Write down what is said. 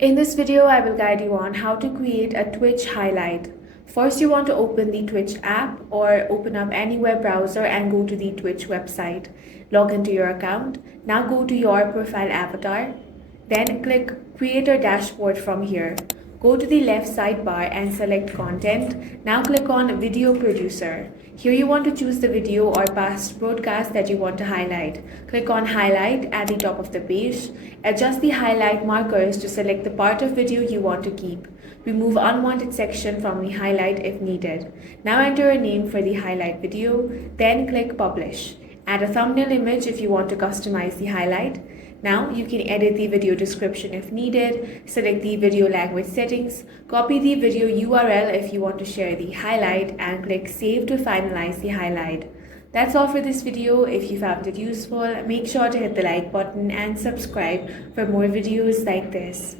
In this video, I will guide you on how to create a Twitch highlight. First, you want to open the Twitch app or open up any web browser and go to the Twitch website. Log into your account. Now go to your profile avatar. Then click Create a Dashboard from here. Go to the left sidebar and select Content. Now click on Video Producer. Here you want to choose the video or past broadcast that you want to highlight. Click on Highlight at the top of the page. Adjust the highlight markers to select the part of video you want to keep. Remove unwanted section from the highlight if needed. Now enter a name for the highlight video, then click Publish. Add a thumbnail image if you want to customize the highlight. Now you can edit the video description if needed, select the video language settings, copy the video URL if you want to share the highlight, and click Save to finalize the highlight. That's all for this video. If you found it useful, make sure to hit the like button and subscribe for more videos like this.